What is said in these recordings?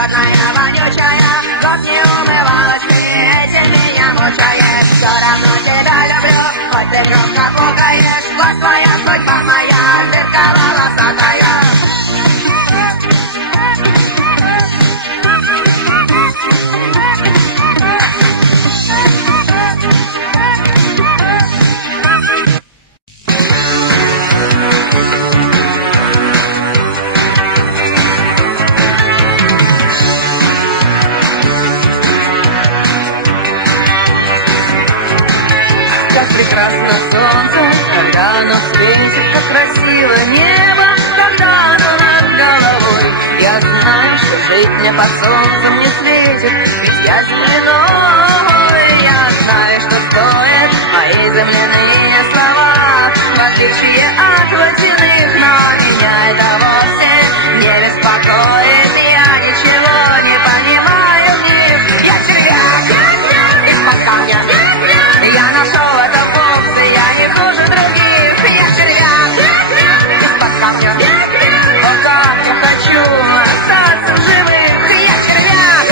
холодная, вонючая, год не умывалась, ты этим меня мучаешь. Все равно тебя люблю, хоть ты громко пукаешь. Вот твоя судьба моя, дырка волосатая. Прекрасно солнце, когда оно светит, как красиво небо, когда оно над головой. Я знаю, что жить мне под солнцем не светит, ведь я земляной. Я знаю, что стоят мои земляные слова, в отличие от водяных, но меня это вовсе не беспокоит. Я ничего не понимаю в них. Я червяк из-под камня, я нашел это. Я не хуже других, я червяк из-под камня. О, как я хочу остаться в живых, я червяк.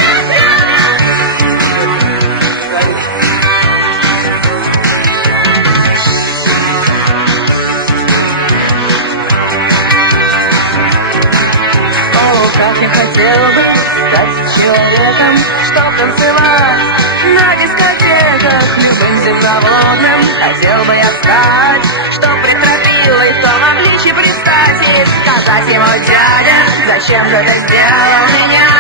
О, как я хотел бы стать человеком, чтоб танцевать на дискотеках, любым земноводным. Хотел бы я стать, чтоб притропил и в том обличье предстать и сказать ему: дядя, зачем же ты сделал меня